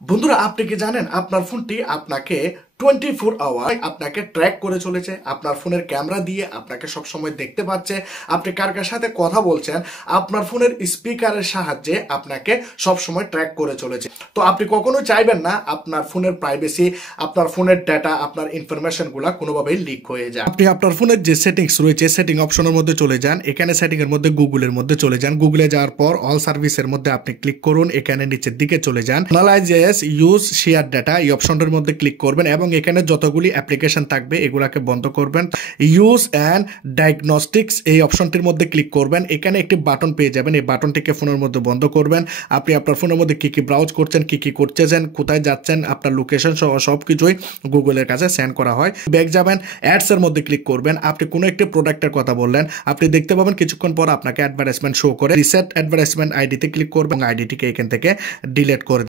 বন্ধুরা, আপনি কি জানেন আপনার ফোনটি আপনাকে 24 আওয়ার আপনাকে ট্র্যাক করে চলেছে। আপনার ফোনের ক্যামেরা দিয়ে আপনাকে সবসময় দেখতে পাচ্ছে, আপনি কার কার সাথে কথা বলছেন। আপনার ফোনের স্পিকারের সাহায্যে আপনাকে সবসময় ট্র্যাক করে চলেছে। তো আপনি কখনো চাইবেন না আপনার ফোনের প্রাইভেসি, আপনার ফোনের ডাটা, আপনার ইনফরমেশনগুলো কোনোভাবেই লিক হয়ে যায়। আপনি আপনার ফোনের যে সেটিংস রয়েছে সেটিং অপশনের মধ্যে চলে যান। এখানে সেটিং এর মধ্যে গুগলের মধ্যে চলে যান। গুগলে যাওয়ার পর অল সার্ভিসের মধ্যে আপনি ক্লিক করুন। এখানে নিচের দিকে চলে যান, অ্যানালাইজ ইউজ শেয়ার ডাটা, এই অপশনটার মধ্যে ক্লিক করবেন এবং এখানে যতগুলি অ্যাপ্লিকেশন থাকবে এগুলাকে বন্ধ করবেন। ইউজ অ্যান্ড ডায়াগনস্টিক্স এই অপশনটির মধ্যে ক্লিক করবেন। এখানে একটি বাটন পেয়ে যাবেন, এই বাটনটিকে ফোনের মধ্যে বন্ধ করবেন। আপনি আপনার ফোনের মধ্যে কি কি ব্রাউজ করছেন, কি কি করতেছেন, কোথায় যাচ্ছেন, আপনার লোকেশন সহ সবকিছুই গুগলের কাছে সেন্ড করা হয়। ব্যাক যাবেন, অ্যাডস এর মধ্যে ক্লিক করবেন। আপনি কোনো একটি প্রোডাক্টের কথা বললেন, আপনি দেখতে পাবেন কিছুক্ষণ পর আপনাকে অ্যাডভার্টাইজমেন্ট শো করে। রিসেট অ্যাডভার্টাইজমেন্ট আইডিতে ক্লিক করবেন, আইডিটিকে এখান থেকে ডিলিট করে